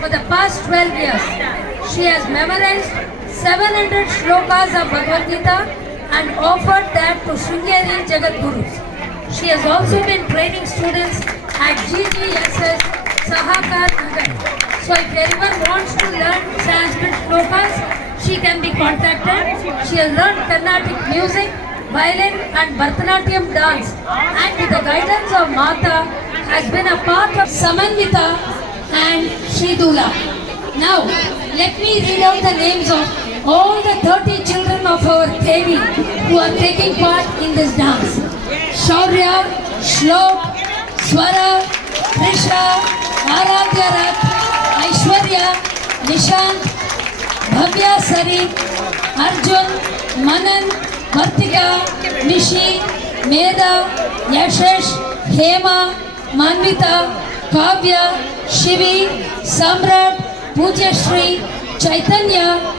for the past 12 years. She has memorized 700 shlokas of Bhagavad Gita and offered that to Sringeri Jagadgurus. She has also been training students at GGSS Sahakar Nagar. So if anyone wants to learn Sanskrit shlokas, she can be contacted. She has learned Carnatic music, violin and Bharatanatyam dance, and with the guidance of Mata has been a part of Samanvita and Shridula. Now, let me read out the names of all the 30 children of our Devi who are taking part in this dance. Shaurya, Shlok, Swara, Trisha, Aradhya Rath, Aishwarya, Nishant, Bhavya Sari, Arjun, Manan, Vartika, Nishi, Meda, Yashesh, Hema, Manvita, Kavya, Shivi, Samrat, Pujya Shri, Chaitanya,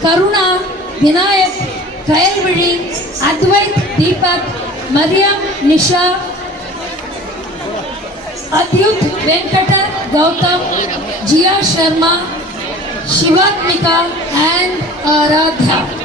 Karuna, Vinayak, Kayalvidi, Advait, Deepak, Mariam, Nisha, Adyut, Venkata, Gautam, Jia Sharma, Shivatmika and Aradhya.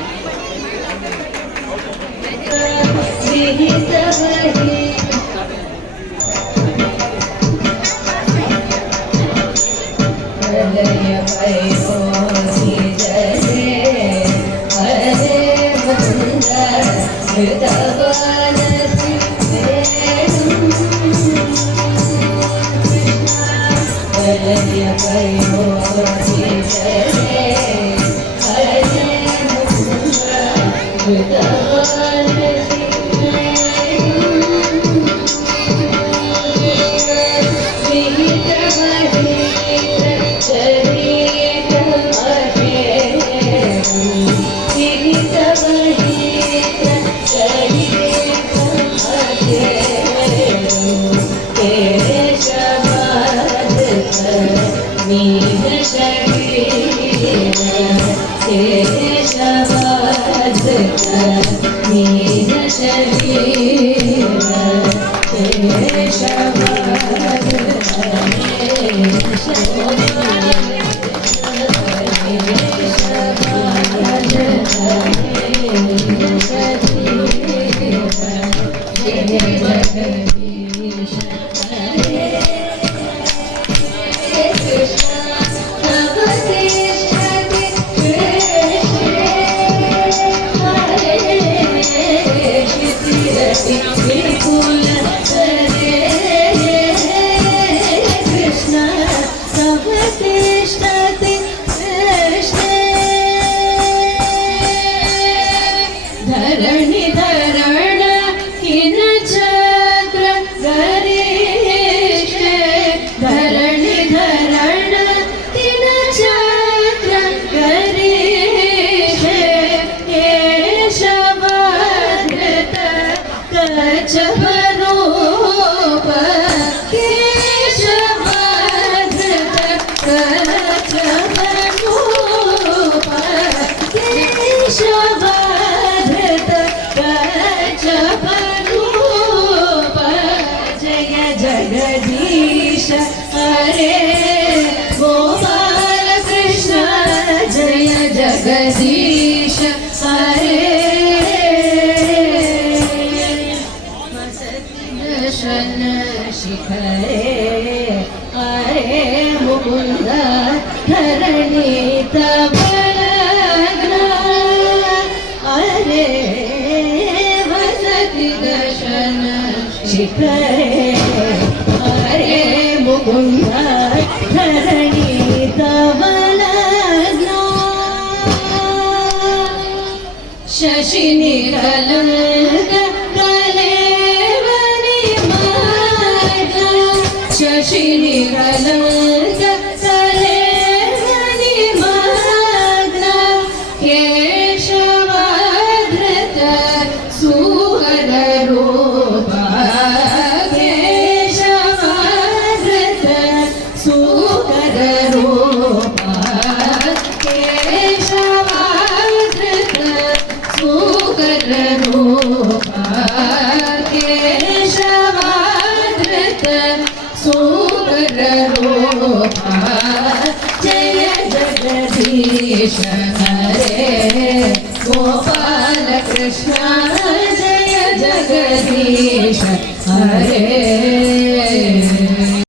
Jagdish हरे दर्शन शिखरे हरे मुकुंद धरणी तबलग्न हरे वसति दर्शन शिखरे हरे मुकुंद धरणी तबलग्न शशि निरलंक कलेवनि मार्ग शशि निरलंक कलेवनि मार्ग केशवाधृत सुहर रूप केशवाधृत सुहर रूप केशवाधृत सुहर रूप जगदीश हरे गोपाल कृष्ण जय जगदीश हरे